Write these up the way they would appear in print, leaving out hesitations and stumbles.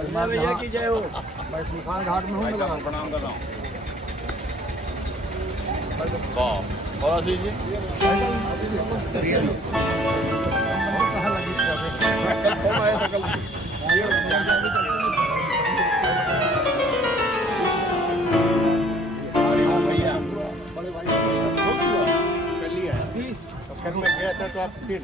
भैया की जय हो। मैं स्मशान घाट में हूँ। प्रणाम कर रहा हूँ। और आशीष जी घर में गया था तो आप फिर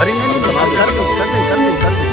अरे नहीं कर दे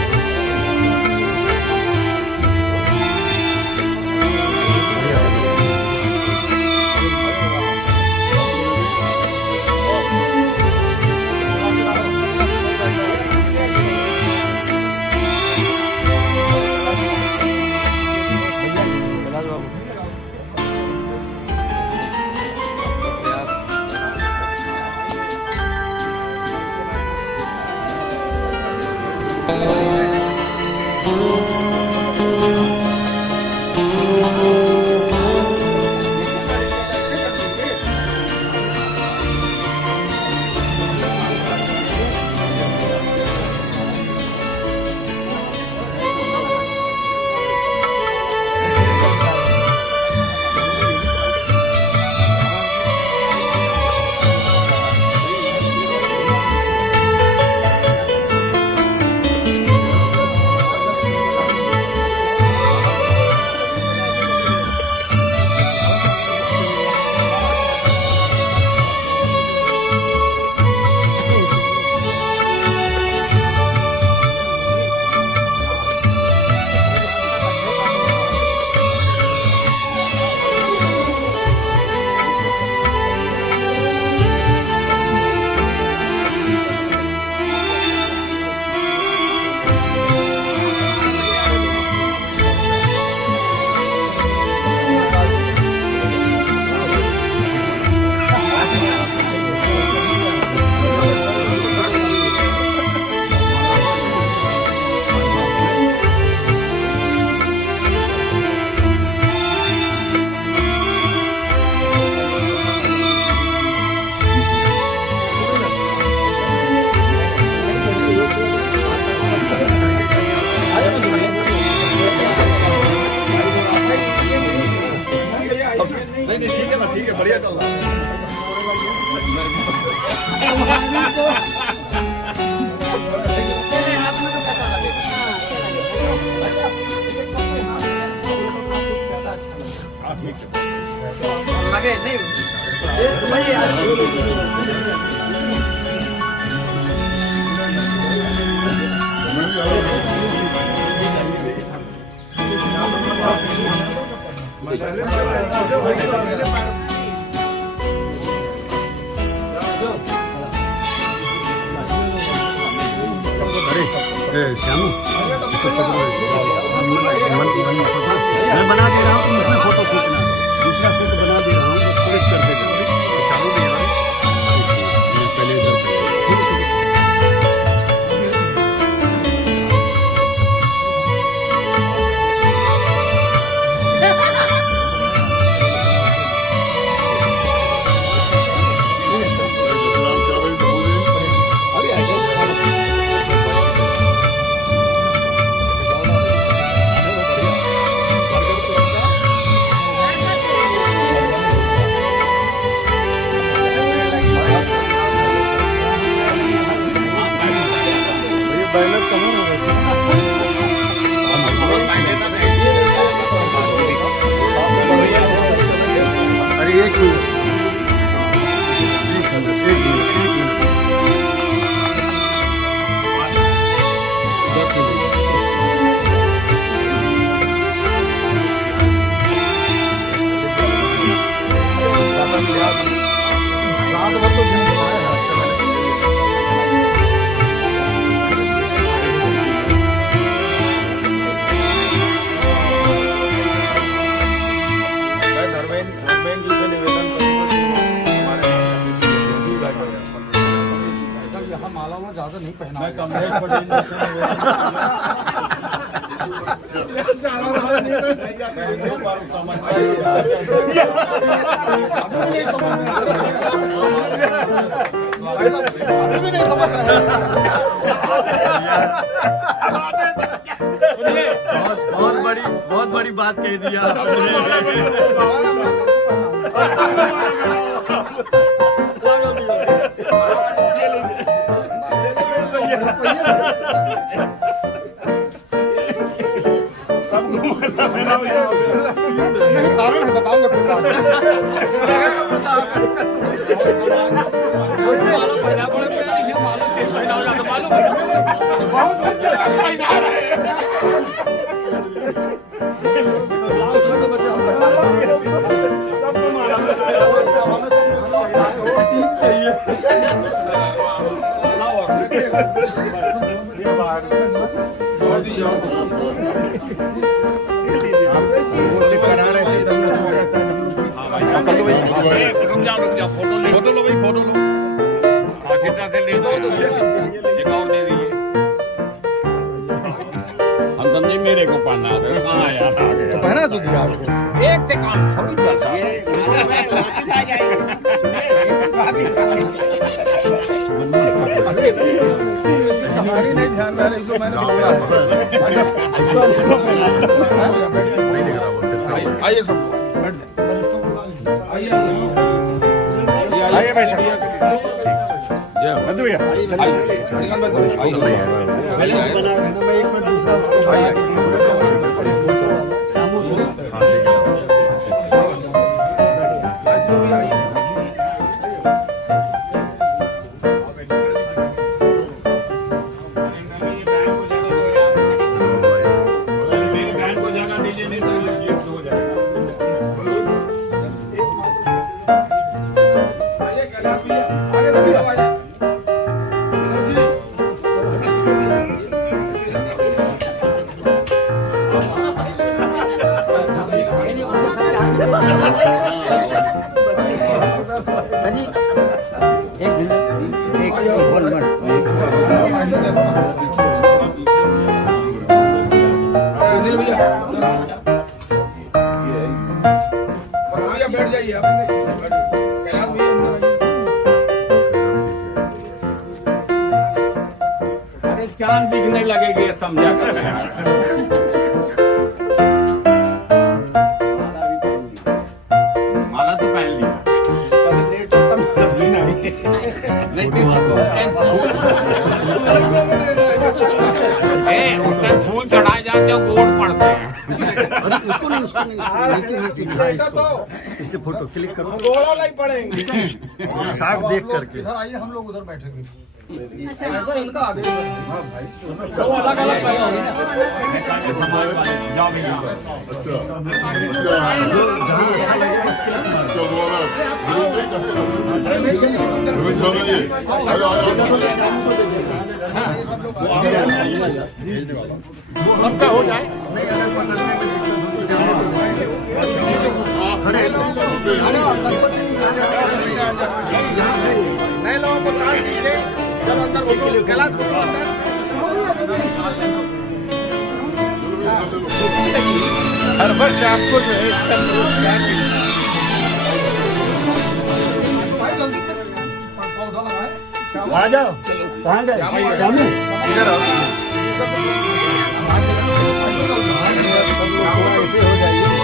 नहीं ठीक है ना, ठीक है, बढ़िया चल रहा है। लगे नहीं अरे श्यामू मैं बना दे रहा हूँ, तुम उसमें फोटो खींचना। दूसरा सेट बना दे रहा हूँ, बस करेक्ट कर देना। चालू दे रहा हूँ पहले इधर अरे एक मिनट रात भर तो यहाँ माला में ज्यादा नहीं पहना मैं कमलेश पटेल अभी भी नहीं समझ रहे बहुत बड़ी बात कह दिया आपने। नहीं कारण है बताऊंगा फिर बाद रुक जा फोटो लो भाई फोटो लो कितना से ले दो एक और दे दीजिए हम समझे मेरे को पढ़ना था कहाँ यार आ गया पहना तो दिया आपको एक से काम थोड़ी चलता वापस आ हमारी नहीं ध्यान में आ रही जो मैंने आइए सब आइए भाई मधु भैया बैठ जाइए अरे चांद दिखने लगेगी समझा कर माला तो पहन लिया उसमें फूल चढ़ाए जाते हो गोड़ पड़ते हैं उसको नहीं इससे फोटो क्लिक करो गोड़ा नहीं पड़ेंगे साग देख करके इधर आइए हम लोग उधर बैठेंगे ऐसा इनका आदेश है दो अलग अलग जो जहाँ अच्छा लगे बस सबका हो जाए नहीं अगर पकड़ने में खड़े नए लोगों को चांस दीजिए चलो अंदर कैलाश हर वर्ष आपको जो है इसका आ जाओ कहाँ गए शामी इधर आओ ऐसे हो जाइए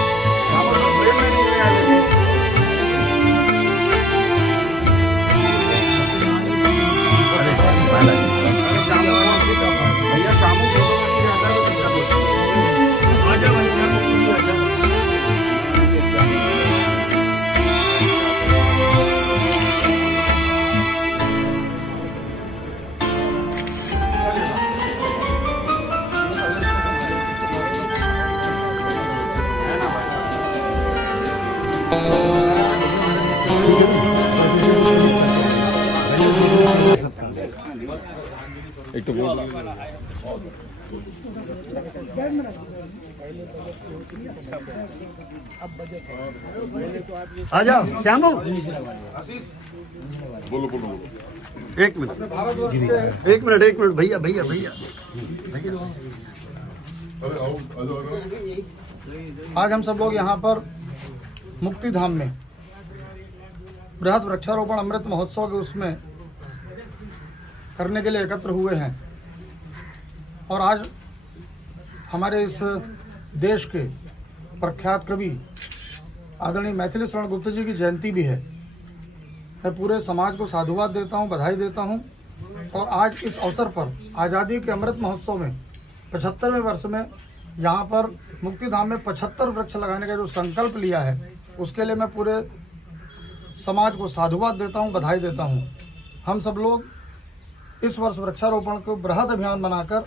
एक तो आ जाओ श्यामू बोलो बोलो बोलो एक मिनट भैया भैया भैया आज हम सब लोग यहाँ पर मुक्ति धाम में बृहद वृक्षारोपण अमृत महोत्सव के उसमें करने के लिए एकत्र हुए हैं। और आज हमारे इस देश के प्रख्यात कवि आदरणीय मैथिली शरण गुप्त जी की जयंती भी है। मैं पूरे समाज को साधुवाद देता हूं, बधाई देता हूं। और आज इस अवसर पर आज़ादी के अमृत महोत्सव में 75वें वर्ष में यहाँ पर मुक्तिधाम में 75 वृक्ष लगाने का जो संकल्प लिया है, उसके लिए मैं पूरे समाज को साधुवाद देता हूं, बधाई देता हूं। हम सब लोग इस वर्ष वृक्षारोपण को बृहद अभियान बनाकर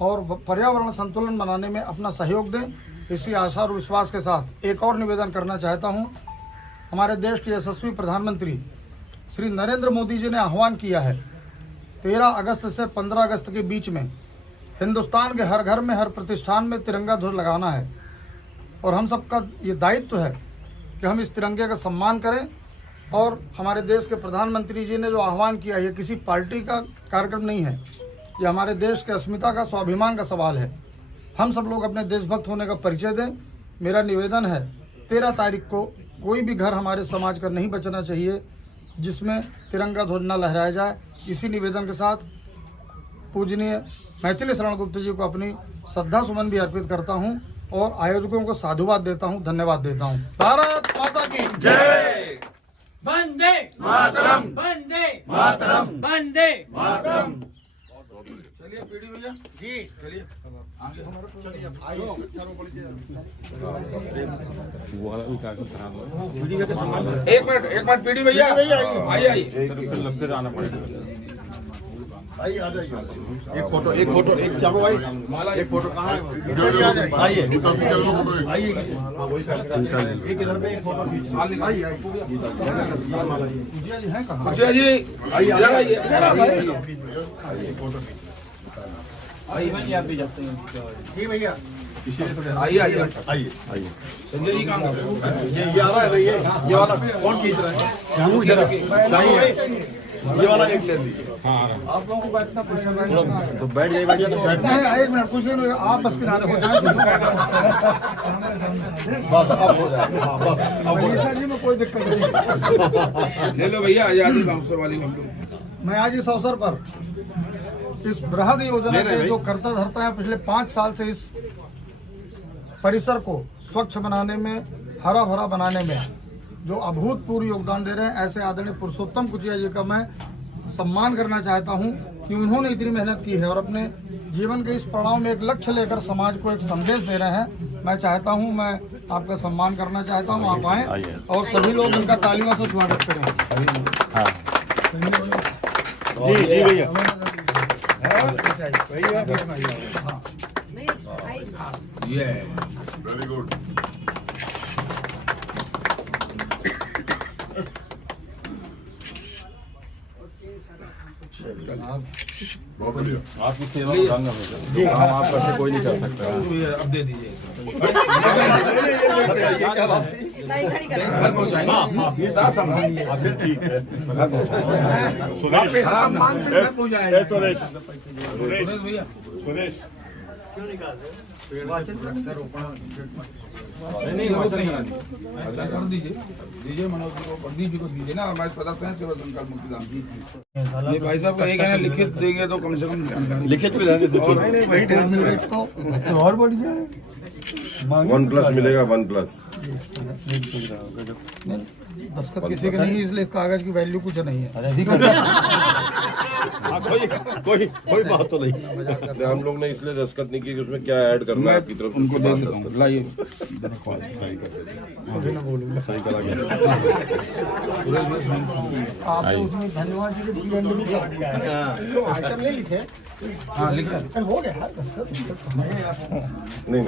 और पर्यावरण संतुलन बनाने में अपना सहयोग दें, इसी आशा और विश्वास के साथ एक और निवेदन करना चाहता हूं। हमारे देश के यशस्वी प्रधानमंत्री श्री नरेंद्र मोदी जी ने आह्वान किया है 13 अगस्त से 15 अगस्त के बीच में हिंदुस्तान के हर घर में, हर प्रतिष्ठान में तिरंगा ध्वज लगाना है। और हम सबका ये दायित्व है कि हम इस तिरंगे का सम्मान करें। और हमारे देश के प्रधानमंत्री जी ने जो आह्वान किया, ये किसी पार्टी का कार्यक्रम नहीं है, ये हमारे देश के अस्मिता का, स्वाभिमान का सवाल है। हम सब लोग अपने देशभक्त होने का परिचय दें। मेरा निवेदन है 13 तारीख को कोई भी घर हमारे समाज का नहीं बचना चाहिए जिसमें तिरंगा ध्वज न लहराया जाए। इसी निवेदन के साथ पूजनीय मैथिली शरण गुप्त जी को अपनी श्रद्धा सुमन भी अर्पित करता हूं और आयोजकों को साधुवाद देता हूं, धन्यवाद देता हूं। भारत माता की जय। वंदे मातरम, वंदे मातरम, वंदे मातरम। चलिए पीडी भैया जी, चलिए एक मिनट पीडी भैया आइए फिर आना पड़ेगा। आइए आ जाइए। एक फोटो एक चाबो भाई, एक फोटो कहाँ है? आइए एक इधर पे एक फोटो आइए पूजिया जी हैं कहाँ? मुखिया जी आइए जी भैया आइए संजय जी काम ये आ रहा है ये वाला कौन खींच रहा है? श्यामू इधर ये वाला एक ले लीजिए। आप लोगों को बैठना पसंद है तो बैठ जाइए, बैठ जाइए। बैठना है। एक मिनट कुछ नहीं, आप बस किनारे हो जाए। बस अब हो जाएगा। हाँ, बस अब हो मनीषा जी में कोई दिक्कत नहीं। ले लो भैया आजादी काउंसिल वाली मैं आज इस अवसर पर इस बृहद योजना के जो करता धरता है पिछले 5 साल से इस परिसर को स्वच्छ बनाने में, हरा भरा बनाने में जो अभूतपूर्व योगदान दे रहे हैं, ऐसे आदरणीय पुरुषोत्तम कुचिया जी का मैं सम्मान करना चाहता हूं कि उन्होंने इतनी मेहनत की है और अपने जीवन के इस पड़ाव में एक लक्ष्य लेकर समाज को एक संदेश दे रहे हैं। मैं चाहता हूं, मैं आपका सम्मान करना चाहता हूं, आप आएं और सभी लोग उनका तालियों से स्वागत करें। जी भैया वेरी गुड। आपकी सेवा करूंगा मैं, हम आपका से कोई नहीं कर सकता। अब दे दीजिए फिर ठीक है। सुरेश नहीं अच्छा कर दीजिए मनोज जी को, पंडित जी को दीजिए ना, हमारे सदस्य हैं सेवा संकल्प मुक्तिधाम जी। ये भाई साहब का एक है ना, लिखित देंगे तो कम से कम लिखित भी रहने दो। और बढ़िया 1+ मिलेगा 1+। दस्तखत किसी का नहीं है, इसलिए कागज की वैल्यू कुछ नहीं है। कोई बात तो नहीं। हम लोग ने इसलिए दस्तखत नहीं की कि उसमें क्या ऐड करना है आपकी तरफ से। उनको दे देता हूँ, लाइए सही करा गया। आपको उसमें धन्यवाद जी के पीएम भी कर दिया है। तो आइटम नहीं लिखे। हाँ लिखा हो गया यार, दस्तखत नहीं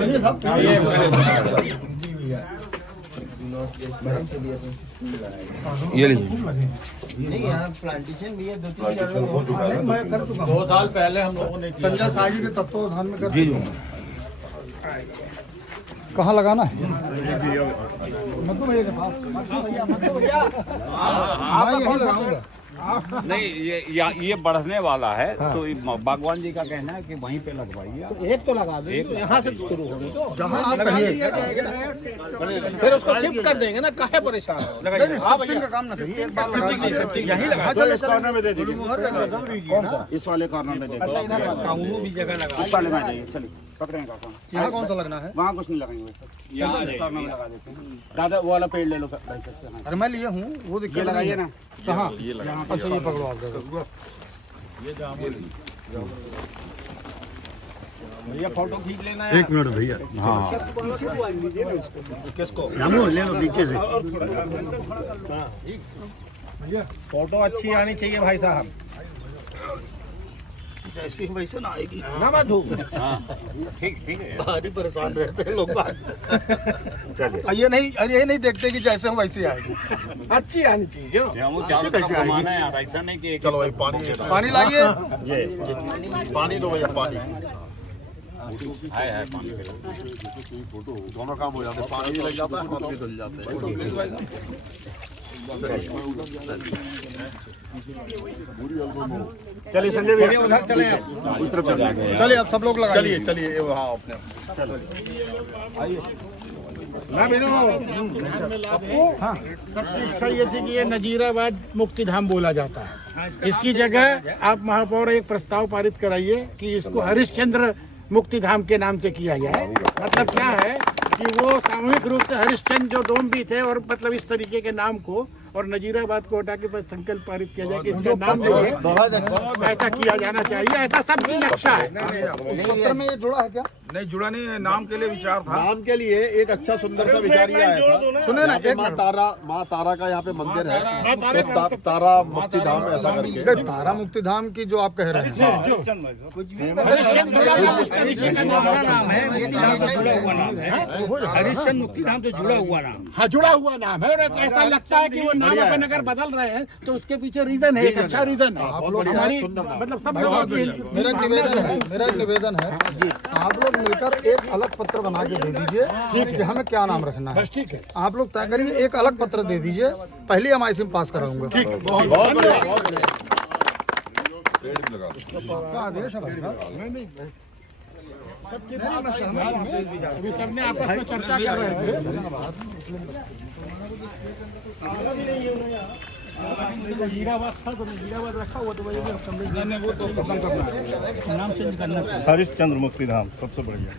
ये लीजिए। नहीं यहाँ प्लांटेशन भी है, 2-3 जगह हो चुका है। मैं कर चुका हूँ 2 साल पहले हम लोगों ने संजय साजी के तत्वावधान में कर। जी कहाँ लगाना है? मधु भैया के पास। मैं यहीं लगाऊंगा। नहीं ये बढ़ने वाला है तो बागवान जी का कहना है कि वहीं पे लगवाइए। तो एक तो लगा दो, यहाँ से शुरू होगी तो जहाँ आप कहिए फिर उसको शिफ्ट कर देंगे ना, काहे परेशान हो? आप का काम ना करिए, एक बार लगा दीजिए। यहीं लगा तो इस कॉर्नर में दे दीजिए। कौन सा? इस वाले कॉर्नर में दे दीजिए। कानूनों भी जगह लगा। इस वाले में जाइए, चलिए पकड़ेंगे काका। यहाँ कौन सा लगना है? वहाँ कुछ नहीं लगाएंगे सर, यहाँ इस कॉर्नर में लगा देते हैं। दादा वो वाला पेड़ ले लो भाई से। अरे मैं लिए हूँ, वो दिक्कत लगाइए ना। कहाँ? अच्छा ये पकड़ो आप। भैया फोटो खींच लेना है। एक मिनट भैया। हाँ किसको? श्यामू ले लो नीचे से। फोटो अच्छी आनी चाहिए भाई साहब, जैसी वैसे ना आएगी ना मत हो। ठीक है। भारी परेशान रहते हैं लोग। ये नहीं देखते कि जैसे हम वैसे आएगी, अच्छी आनी चाहिए। हम चारों तरफ घुमाना है यार, ऐसा नहीं कि चलो भाई पानी लाइए। पानी दो भैया, पानी है पानी दोनों काम हो जाते हैं, पानी भी लग जाता है, हाथ भी धुल जाते हैं। चलिए संजय भैया उधर चले इस तरफ चले जाएंगे। चलिए आप सब लोग लगाइए। चलिए हाँ अपने सबकी इच्छा ये थी कि ये नजीराबाद मुक्ति धाम बोला जाता है। इसकी जगह आप महापौर एक प्रस्ताव पारित कराइए कि इसको हरिश्चंद्र मुक्ति धाम के नाम से किया जाए। मतलब क्या है कि वो सामूहिक रूप से हरिश्चंद्र जो डोम भी थे और मतलब इस तरीके के नाम को और नजीराबाद को हटा के बस संकल्प पारित किया जाए कि इसका नाम देंगे। बहुत अच्छा, ऐसा किया जाना चाहिए, ऐसा सबकी इच्छा है। उस पत्र में ये जुड़ा है क्या? नहीं जुड़ा नहीं है, नाम के लिए विचार था। नाम के लिए एक अच्छा सुंदर सा विचार ये आया था। सुने ना, एक माँ तारा का यहाँ पे मंदिर है, तो तारा मुक्ति धाम ऐसा करके। तारा मुक्ति धाम की जो आप कह रहे हैं, हरिश्चंद्र मुक्ति धाम तो जुड़ा हुआ नाम। हाँ जुड़ा हुआ नाम है, और ऐसा लगता है कि वो नाम अपन अगर बदल रहे हैं तो उसके पीछे रीजन है, एक अच्छा रीजन है। आप लोग हमारी मतलब सब लोग मेरा एक निवेदन है आप लोग मिलकर एक अलग पत्र बना के दे दीजिए कि हमें क्या नाम रखना है। ठीक है, आप लोग तय करिए, एक अलग पत्र दे दीजिए, पहले हम आईसी में पास कराऊंगा। ठीक है, बहुत बढ़िया। आपका आदेश है भाई साहब। सबकी भावना सहमत है। अभी सबने आपस में चर्चा कर रहे थे। हरिश्चंद्र मुक्ति धाम सबसे बढ़िया।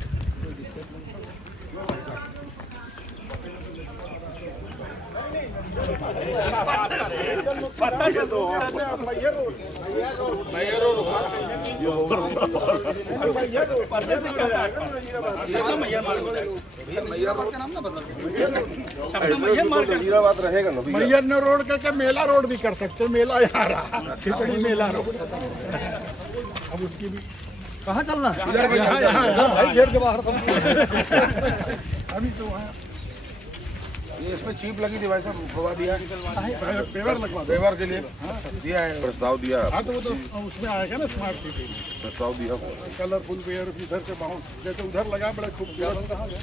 नजीराबाद रहेगा ना भैया। मैयर रोड के मेला रोड भी कर सकते, मेला यहाँ रहा, खिचड़ी मेला रोड। अब उसकी भी कहाँ चलना है? यहाँ गेट के बाहर अभी तो वहाँ ये इसमें चीप लगी थी भाई साहब, भगवा दिया पेवर लगवा दो। पेवर के लिए दिया है। प्रस्ताव दिया, हाँ तो वो तो उसमें आएगा ना स्मार्ट सिटी, प्रस्ताव दिया। कलरफुल पेयर इधर से बाहर जैसे उधर लगा, बड़ा खूबसूरत। कहाँ गया?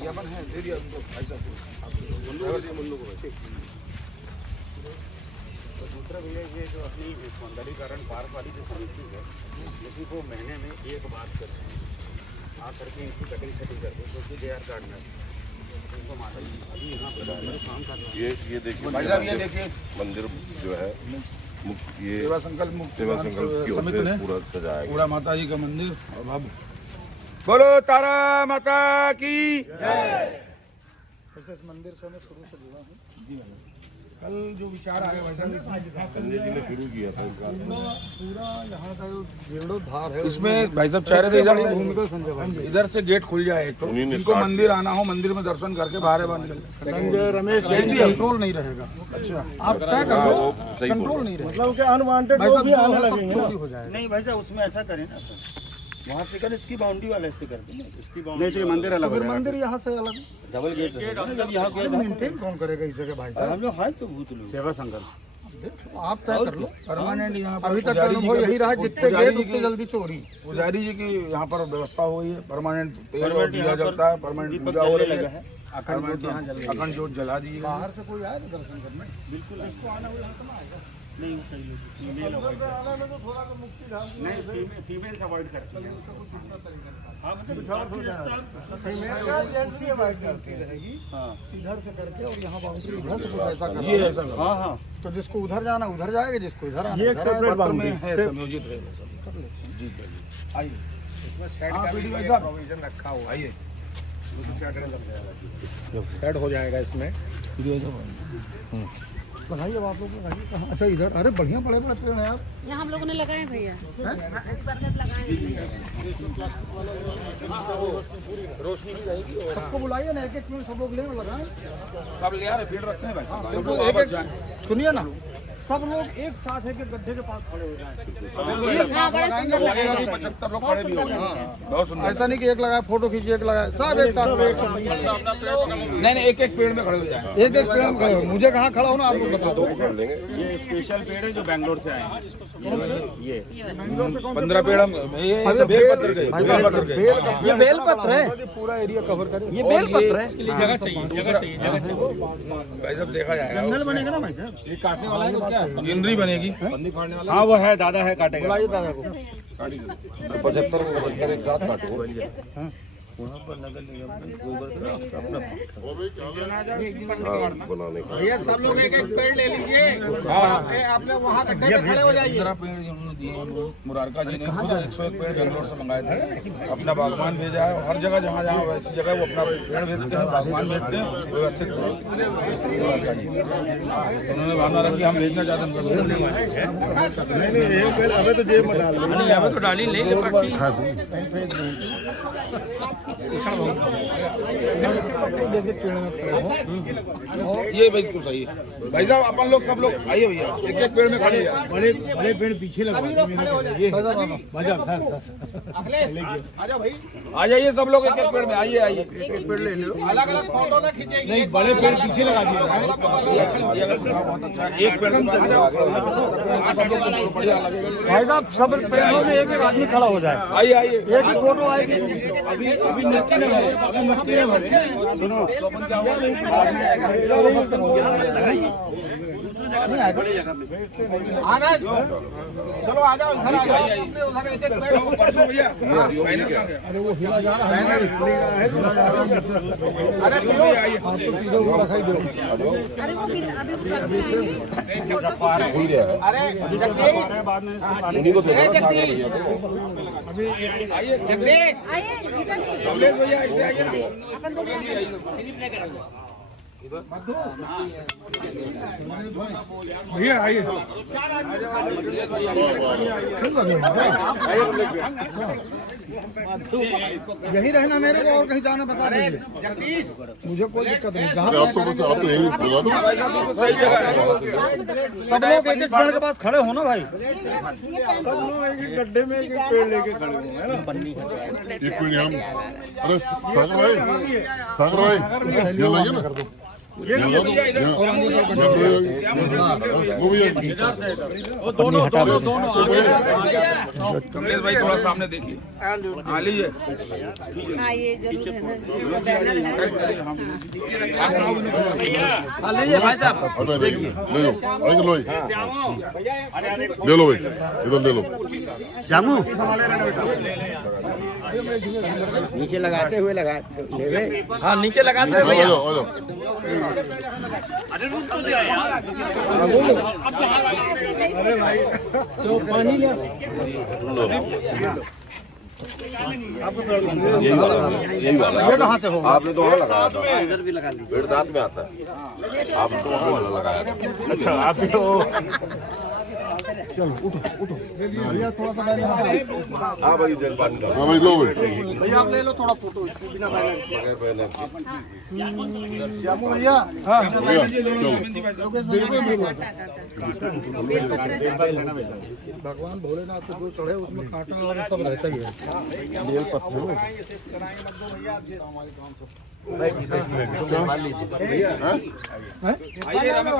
ज्ञापन है, दे दिया उनको भाई साहब को। दूसरा भैया ये जो अपनी सौंदर्यीकरण पार्क वाली जो समिति है, लेकिन वो महीने में एक बार से आकर के इनकी कटिंग करते हैं, क्योंकि दे आर गार्डनर इनको माता जी अभी यहाँ पर काम कर रहे हैं। ये देखिए भाई साहब ये देखिए मंदिर जो है ये सेवा संकल्प मुक्ति सेवा संकल्प की ओर समिति से ने पूरा सजाया गया। पूरा माता जी का मंदिर। और बाबू बोलो तारा माता की। मंदिर से मैं शुरू से जुड़ा हूँ। कल जो विचार आए संजय जी ने शुरू किया था इनका। पूरा यहाँ का जो जीर्णोद्धार है इसमें भाई साहब चाह रहे थे इधर भूमिका संजय भाई इधर से गेट खुल जाए एक तो उन्हीं ने इनको start मंदिर आना हो, मंदिर में दर्शन करके बाहर बन संजय रमेश जैन कंट्रोल नहीं रहेगा। अच्छा आप तय कर लो, वो सही बोल कंट्रोल नहीं रहेगा। मतलब कि अनवांटेड भाई लोग साहब भी जो आने है सब लगेंगे। चोरी हो जाएगा। नहीं भाई साहब उसमें ऐसा करें ना सर, वहाँ से कर इसकी बाउंड्री वाले से कर दें, इसकी बाउंड्री नहीं तो मंदिर अलग फिर मंदिर यहाँ से अलग डबल गेट जब यहाँ गेट मेंटेन कौन करेगा इस जगह भाई साहब? हम लोग हैं तो भूत लोग सेवा संकल्प आप तय कर लो। परमानेंट यहाँ पर अभी तक पुजारी जी अनुभव के- यही रहा, जितने पुजारी गेट जी उतनी की- जल्दी चोरी। पुजारी जी की यहाँ पर व्यवस्था हुई है, परमानेंट तेल और परमानेंट दिया यहाँ पर जाता है, परमानेंट दीपक पूजा हो जलने रही लगा है। है। अखंड जोत जला दी। बाहर से कोई आए तो दर्शन करने बिल्कुल इसको आना हुआ यहाँ कहाँ आएगा नहीं फीमेल से अवॉइड करती है। हाँ मतलब इधर से करके और यहाँ बाउंड्री इधर से कुछ ऐसा करना ये ऐसा करो। हाँ हाँ तो जिसको उधर जाना उधर जाएगा, जिसको इधर आना ये एक इधर सेपरेट आएगा। बाउंड्री है संयोजित है वो सब। जी आइए इसमें सेट का भी प्रोविजन रखा हुआ। आइए सेट हो जाएगा इसमें। लगाइए अब आप लोग लगाइए कहाँ? अच्छा इधर, अरे बढ़िया बड़े बड़े पेड़ हैं यार। ये हम लोगों ने लगाए भैया, बरगद लगाए। रोशनी की जाएगी और सबको बुलाइए ना, एक एक पेड़ सब लोग ले लगाएं। सब ले आ रहे पेड़ रखते हैं भाई। बिल्कुल एक एक सुनिए ना, सब लोग एक साथ एक गड्ढे के पास खड़े हो जाएं। एक साथ लगाएंगे वो लगेगा कि 75 लोग खड़े भी हो गए। बहुत सुंदर। ऐसा नहीं कि एक लगाए फोटो खींचिए, एक लगाए, सब एक साथ नहीं एक एक पेड़ में खड़े हो जाए। एक एक पेड़ में खड़े हो। मुझे कहाँ खड़ा होना आप लोग बता दो। ये स्पेशल पेड़ है जो बैंगलोर से आए हैं। ये 15 पेड़ हम ये बेलपत्र गए। ये बेलपत्र है, पूरा एरिया कवर करें। ये बेलपत्र है, इसके लिए जगह चाहिए, जगह चाहिए। भाई साहब देखा जाएगा। जंगल बनेगा ना भाई साहब। ये काटने वाला है तो क्या गिनरी बनेगी। बंदी फाड़ने वाला। हाँ वो है, दादा है काटेगा। बुलाइए दादा को। 75 को 75 एक साथ काटो। बनाने का भैया सब लोग एक एक पेड़ ले लीजिए। आपने वहाँ गड्ढे में खड़े हो जाइए। 15 पेड़ उन्होंने दिए मुरारका जी ने 101 पेड़ बेंगलोर से मंगाए थे। अपना बागवान भेजा है, हर जगह जहाँ जहाँ वैसी जगह वो अपना पेड़ भेजते हैं, बागवान भेजते हैं। व्यवस्थित मुरारका जी उन्होंने भावना रखी हम भेजना चाहते हैं। हमें तो जेब में डाल नहीं हमें तो डाली नहीं ले पाती। ये भाई तो सही है भाई साहब। अपन लोग सब लोग आइए भैया, एक एक पेड़ में खड़े हैं। बड़े बड़े पेड़ पीछे लगा। आ जाइए सब लोग एक एक पेड़ में। आइए आइए एक एक पेड़ ले लो। अलग अलग फोटो ना खींचेंगे। नहीं बड़े पेड़ पीछे लगा दिए। बहुत अच्छा है। एक पेड़ भाई साहब सब पेड़ों में एक एक आदमी खड़ा हो जाए। आइए आइए एक ही फोटो आएगी। अभी अभी मिट्टी में भरे, अभी मिट्टी में भरे। सुनो तो अपन क्या हुआ आना। चलो आ जाओ इधर आ जाओ। उधर एक एक पेड़ परसों भैया बैनर कहाँ गया? अरे वो हिला जा रहा है। अरे भैया आइए। तो सीधे ऊपर रखाई दो। अरे वो फिर अभी ऊपर जाएंगे। खुल गया है। अरे जगदीश उन्हीं को थोड़ा सा आगे भैया को। आइए जगदीश आइए गीता जी, कमलेश भैया ऐसे आइए ना। अपन दोनों भैया आइए। यही रहना मेरे को, और कहीं जाना बता दीजिए। जगदीश मुझे कोई दिक्कत नहीं। जहाँ आप तो बस आप तो यही बुला दो। भाई साहब बिल्कुल सही जगह है। सब लोग एक एक पेड़ के पास खड़े हो ना भाई। गड्ढे में एक पेड़ लेके खड़े हुए हैं ना। एक मिनट हम अरे सागर भाई ये लाइए ना कर दो। वो दोनों कमलेश भाई थोड़ा सामने देखिए। हाँ लीजिए। हाँ ये जरूर है। हाँ लीजिए भाई साहब। ले लो आगे लो ले लो भाई इधर ले लो। श्यामू नीचे लगाते हुए लगा ले गए। हाँ नीचे लगाते हैं आ भैया। जाओ आ जाओ। तो पानी ले यही वाला ये कहाँ से होगा? आपने तो वहाँ लगाया था। पेड़ दांत में आता है। आप तो वहाँ लगाया था। अच्छा आप तो चलो उठो उठो भैया, थोड़ा सा बैनर। हाँ भाई इधर पानी डालो। हाँ भाई लो भाई भैया आप ले लो थोड़ा फोटो बिना बैनर। बगैर बैनर के। श्यामू भैया भैया चलो। भगवान भोलेनाथ से जो चढ़े उसमें कांटा और सब रहता ही है। बेल पत्थर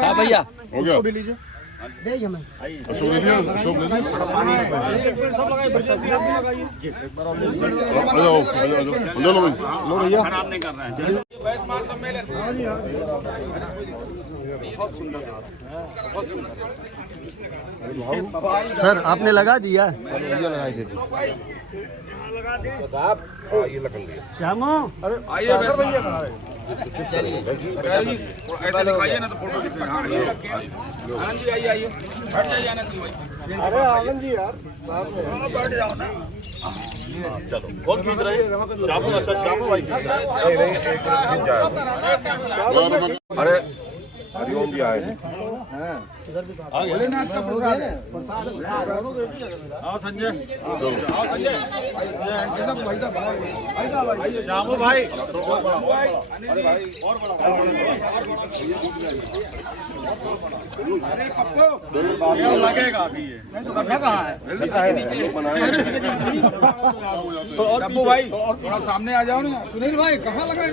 हाँ भैया हो गया भी लीजिए। अशोक ले लिया अशोक ले लिया आ जाओ ले लो भाई लो भैया। खराब नहीं कर रहे हैं। सर आपने लगा दिया श्यामो आइए ऐसे दिखाइए ना तो फोटो दिखाइए। आनंद जी आइए आइए बैठ जाइए आनंद जी भाई। अरे आनंद जी यार बैठ जाओ ना। चलो कौन खींच रहे हैं? श्यामू, अच्छा श्यामू भाई खींच रहे हैं। अरे हरिओम जी आए हैं। श्यामू भाई लगेगा अभी ये डब्बू भाई थोड़ा सामने आ जाओ ना। सुनील भाई कहाँ लगा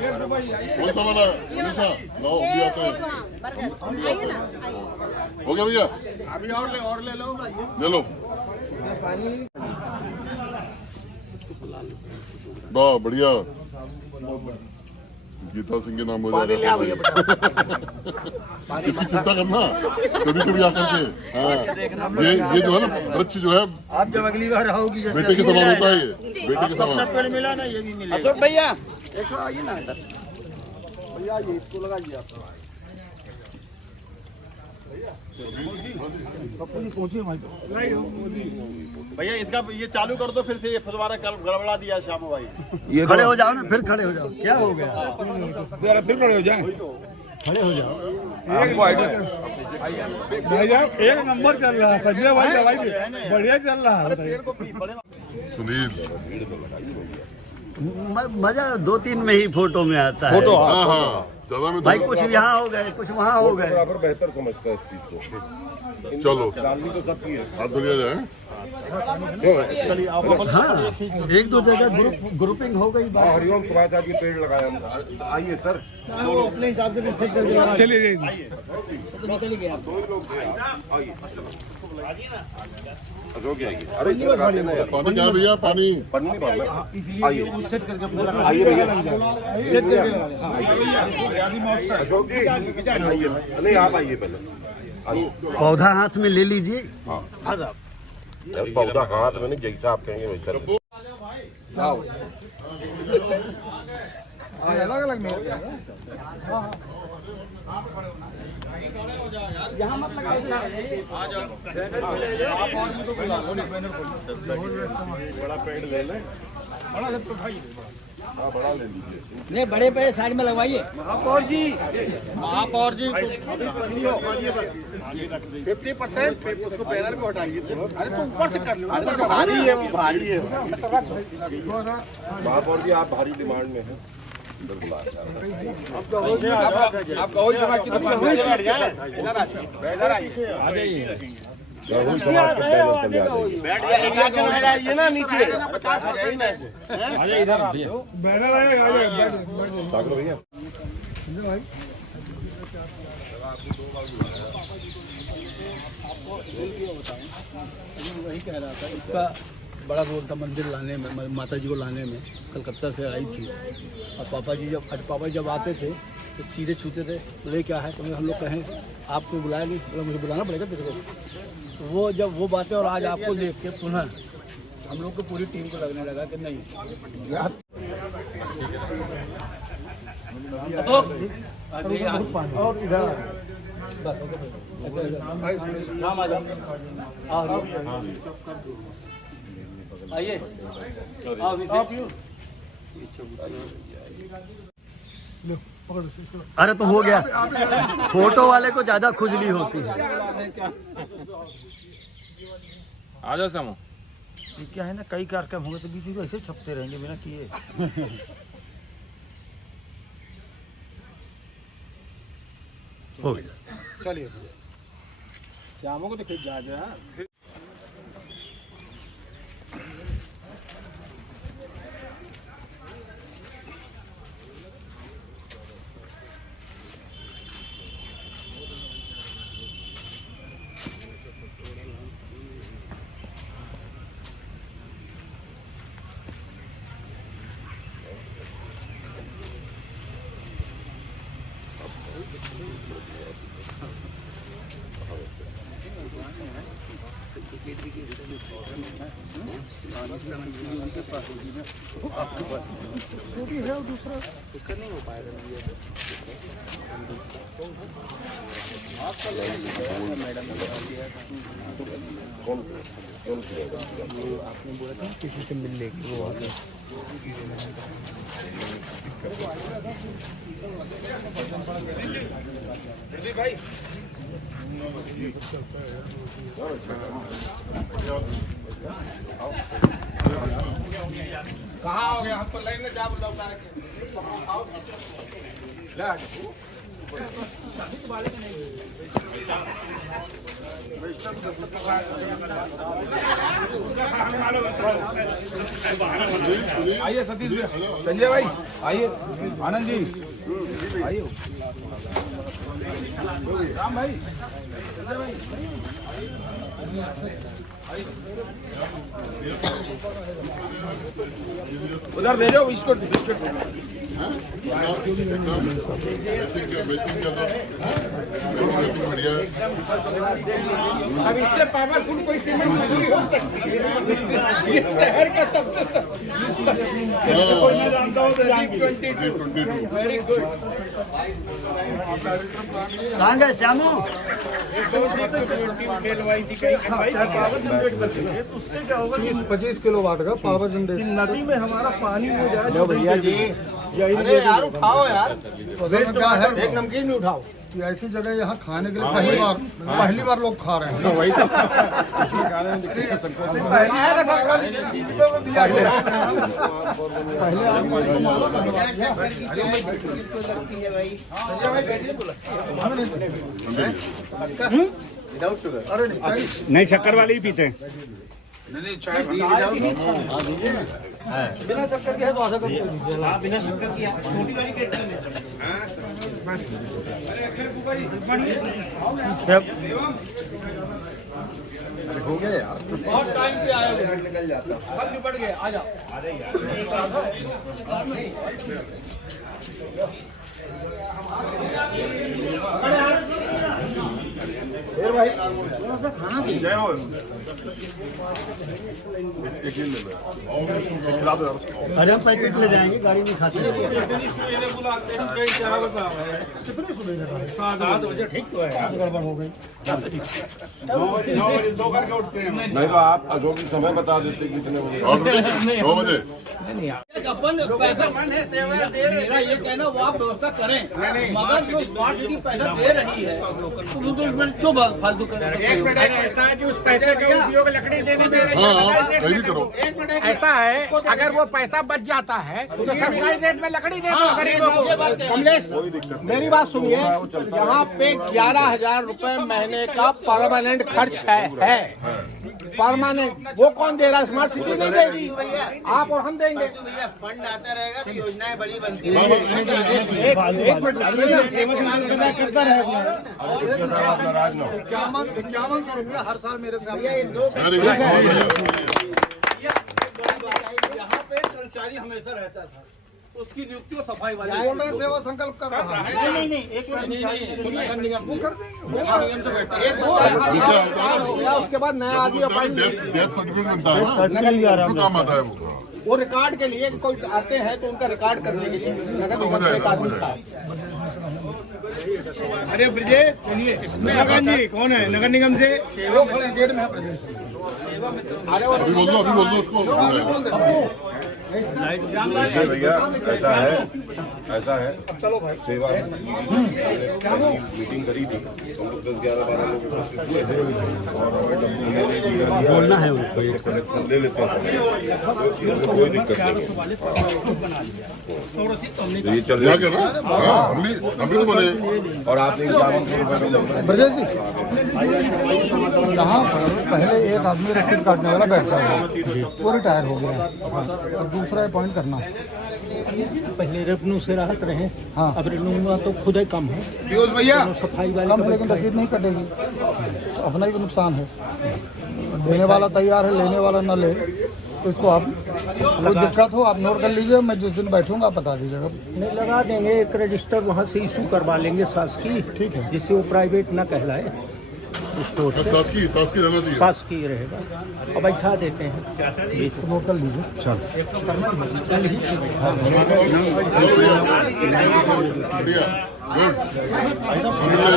कौन सा वाला है? मनीषा लो भी आते हैं। आइए ना, आइए। हो गया भैया, अभी और ले लो। ले लो। वाह बढ़िया, गीता सिंह के नाम हो जाएगा। इसकी चिंता करना कभी कभी आकर के। हाँ ये जो है ना वृक्ष जो है आप जब अगली बार आओगी बेटे के समान होता है, ये बेटे के समान। मिला ना ये भी मिलेगा। अशोक भैया एक आइए ना इधर भैया, ये इसको लगाइए आप। पहुंचिए भाई। भैया इसका ये चालू कर दो फिर से, ये दोबारा कल गड़बड़ा दिया श्यामू भाई। ये खड़े हो जाओ ना, फिर खड़े हो जाओ। क्या हो गया? फिर खड़े हो जाए, खड़े हो जाओ। आपको आइडिया एक नंबर चल रहा है संजय भाई, दवाई बढ़िया चल रहा है। सुनील मजा 2-3 में ही फोटो में आता है। फोटो हाँ हाँ ज्यादा में भाई कुछ यहाँ हो गए, कुछ वहाँ हो गए। बेहतर समझता है इस चीज को। चलो हाथ धुलिया जाए। हाँ एक दो जगह ग्रुपिंग हो गई बात। हरिओम के बाद आगे पेड़ लगाया। आइए सर, वो अपने हिसाब से भी फिट कर देगा। चलिए अरे पानी क्या भैया, पानी नहीं भरना। आइए आइए भैया, अशोक जी आइए। नहीं आप आइए पहले। पौधा हाथ में ले लीजिए। पौधा हाथ में नहीं, जैसा आप कहेंगे वैसा। अलग अलग में यहाँ मत लगाओ। बड़ा पेड़ ले लें। बड़ा ले लीजिए। नहीं, बड़े पेड़ साइड में लगवाइए। महापौर जी 50% उसको बैनर को हटाइए। अरे तो ऊपर से कर लो, भारी है वो, भारी है। महापौर जी आप भारी डिमांड में हैं। आपका वही समय की दुकान है। इधर आइए ना नीचे 50 इधर बैनर आएगा। सागर भैया वही कह रहा था, इसका बड़ा रोल था मंदिर लाने में, माता जी को लाने में। कलकत्ता से आई थी और पापा जी जब आते थे तो सीधे छूते थे, बोले क्या है तुम्हें, हम लोग कहें आपको बुलाया नहीं, बोला मुझे बुलाना पड़ेगा तेरे को। तो वो जब वो बातें और आज आपको देख के पुनः हम लोग को पूरी टीम को लगने लगा कि नहीं और इधर नाम आ जाओ। आइए अरे तो हो गया। फोटो वाले को ज्यादा खुजली होती है। आ जाओ समो। ये क्या है ना, कई कार्यक्रम होंगे तो बीच में ऐसे छपते रहेंगे बिना किए। हो गया। चलिए श्यामों को तो खींच जा। जो भी है वो दूसरा उसका नहीं हो पाएगा। आपने बोला था किसी से मिल लेगी वो आगे। भाई कहाँ हो गया? हमको लाइन में जा लौटा आइए सतीश भाई, संजय भाई आइए, आनंद जी आइए, राम भाई, उधर भेजो इसको। बढ़िया है। अब इससे पावरफुल कोई सीमेंट नहीं हो सकती। ये शहर का सबसे वेरी गुड। कहाँ गए श्यामू? 25 किलोवाट का पावर जनरेटर नदी में हमारा पानी हो जाए भैया जी। अरे यार उठाओ यार, क्या है एक नमकीन भी उठाओ। ऐसी जगह यहाँ खाने के लिए पहली बार लोग खा रहे हैं। वही तो अरे नहीं, शक्कर वाले ही पीते हैं। नहीं चाय बिना शक्कर के है तो बिना शक्कर की छोटी वाली केटली में। हो गया यार, बहुत टाइम से आए हो, निकल जाता कल निपट गए। आ जाओ। जय हो। खिला दो यार। अरे हम पैकेट ले जाएंगे, गाड़ी में खाते हैं। ठीक तो है, गड़बड़ हो गई। 9 बजे सो करके उठते हैं। नहीं तो आप अशोक समय बता देते कितने बजे? 9 बजे। अपन पैसा मेरा ये कहना वो आप व्यवस्था करें, मगर जो स्मार्ट सिटी पैसा दे रही है तो फालतू ऐसा है कि उस पैसे का उपयोग लकड़ी देने में नहीं करो। ऐसा है, अगर वो पैसा बच जाता है तो सरकारी रेट में लकड़ी दे दो गरीबों को। कमलेश मेरी बात सुनिए, यहाँ पे 11,000 रुपए महीने का परमानेंट खर्च है परमानेंट। वो कौन दे रहा है? स्मार्ट सिटी नहीं देगी, आप और हम देंगे। फंड आता रहेगा तो योजनाएं बड़ी बनती एक मिनट कितना रहेगा? 5100 रुपया हर साल मेरे साथ। यहाँ पे कर्मचारी हमेशा रहता था, उसकी नियुक्ति और सफाई वाले बोल रहे हैं सेवा संकल्प कर रहा है। नहीं एक वो कर देंगे। उसके बाद नया आदमी अपॉइंट डेथ सर्टिफिकेट बनता है, काम आता है वो रिकॉर्ड के लिए कोई आते हैं तो उनका रिकॉर्ड करने के लिए नगर निगम से एक आदमी था। अरे ब्रजे चलिए, नगर जी कौन है? नगर निगम से वो खड़े गेट में है प्रदेश। अभी बोल दो उसको। भैया ऐसा है चलो भाई। सेवा मीटिंग करी थी, हम लोग 10-11-12 लोग बोलना है उनको, ले लेते हैं, कोई दिक्कत नहीं। तो ये चल रहा है हम भी तो बोले। और आपने ब्रजेश जी, यहाँ पर पहले एक आदमी रसीद काटने वाला बैठता था, वो रिटायर हो गया, अब दूसरा अपॉइंट करना। पहले रेवेन्यू से राहत रहे, हाँ। अब रेवेन्यू तो खुद ही कम है, पीयूष भैया सफाई वाले कम, लेकिन रसीद नहीं कटेगी तो अपना ही नुकसान है। देने वाला तैयार है, लेने वाला न ले तो इसको आप कोई दिक्कत हो आप नोट कर लीजिए, मैं जिस दिन बैठूंगा आप बता दीजिएगा। नहीं लगा देंगे, एक रजिस्टर वहाँ से इशू करवा लेंगे शासकीय, ठीक है, जिससे वो प्राइवेट ना कहलाए। स्टोर है। शासकीय रहना चाहिए। शासकीय रहेगा और बैठा देते हैं। इसको कर लीजिए।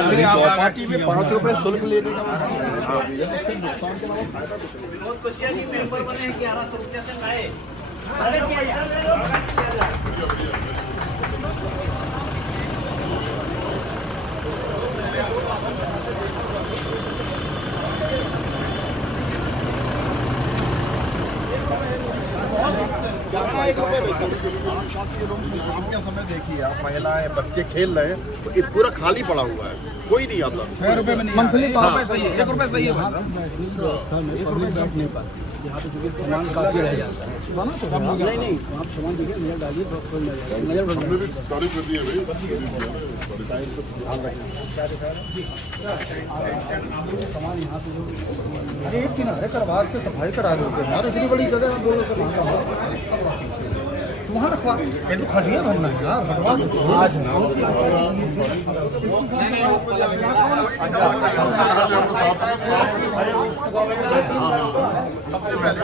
बढ़िया पार्टी में 5 रुपए शुल्क लेने का मेंबर बने 1100 रुपया से नए। शाम का समय देखिए आप, महिलाएं बच्चे खेल रहे हैं तो ये पूरा खाली पड़ा हुआ है, कोई नहीं आता। 6 रुपए में नहीं मंथली आता। 1 रुपए सही है सामान काफी रह जाता है। नहीं आप सामान देखिए नजर डालिए तो नजर हमने भी तारीफ कर दी है भाई। अरे एक किनारे करवा के सफाई करा देते हैं यार, इतनी बड़ी जगह आप बोलो तो वहाँ रखवा, ये तो खटिया बनना है यार, हटवा दो आज सबसे पहले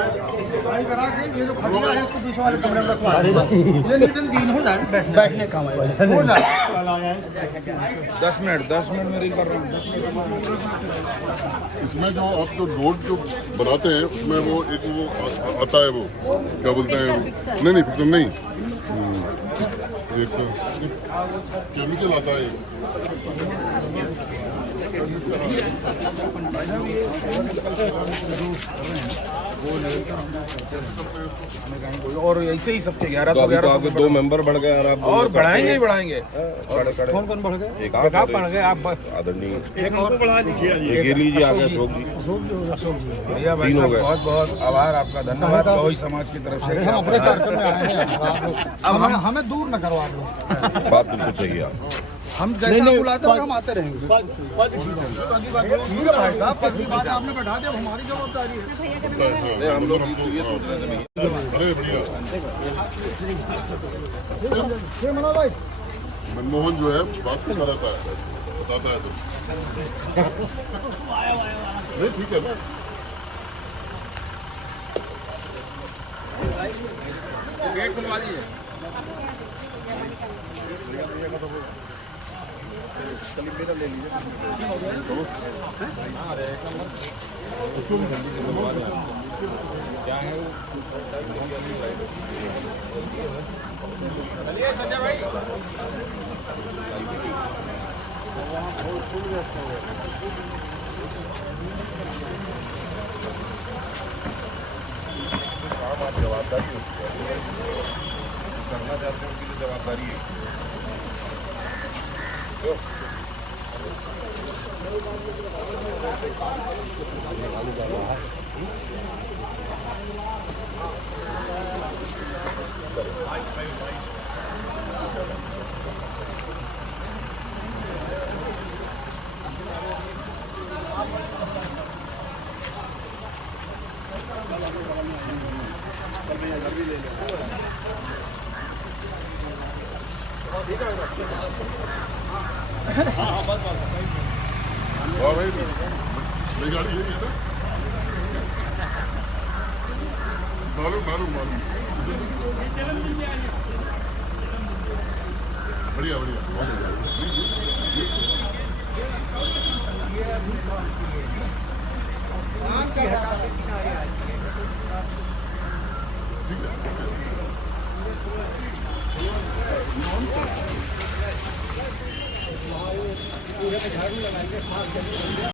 सफाई करा के ये जो खटिया है इसको बीच वाले कमरे में रखवा, ये नीटन दिन हो जाए बैठने का हो जाए। 10 मिनट मेरी कर रहा हूँ। इसमें जो आप जो रोड जो बनाते हैं उसमें वो एक वो आता है, वो क्या बोलते हैं, नहीं फिक्सन नहीं, एक केमिकल आता है। और ऐसे ही सबके 11 तो 11 2 मेंबर बढ़ गए और बढ़ाएंगे ही बढ़ाएंगे। कौन कौन बढ़ गए? एक आप बढ़ गए, आप आदरणीय एक और बढ़ा लीजिए। ये लीजिए आगे अशोक जी। भैया भाई साहब बहुत बहुत आभार आपका, धन्यवाद बहु समाज की तरफ से। हम अपने कार्यक्रम में आए हैं, अब हमें दूर न करवा दो। बात बिल्कुल सही है। हम जैसा बुलाते हैं हम आते रहेंगे। ठीक है भाई साहब, पद की बात आपने बैठा दिया, हमारी जवाबदारी है। नहीं, हम लोग ये सोच रहे थे अरे बढ़िया। मनोज भाई मनमोहन जो है बात करता रहता है, बताता है तो नहीं ठीक है ना। गेट खुलवा दीजिए। चलिए संजय भाई। जवाबदारी करना चाहते हैं, उनकी जवाबदारी है। वाह भाई, मेरी गाड़ी यही है ना। मालूम बढ़िया ठीक है।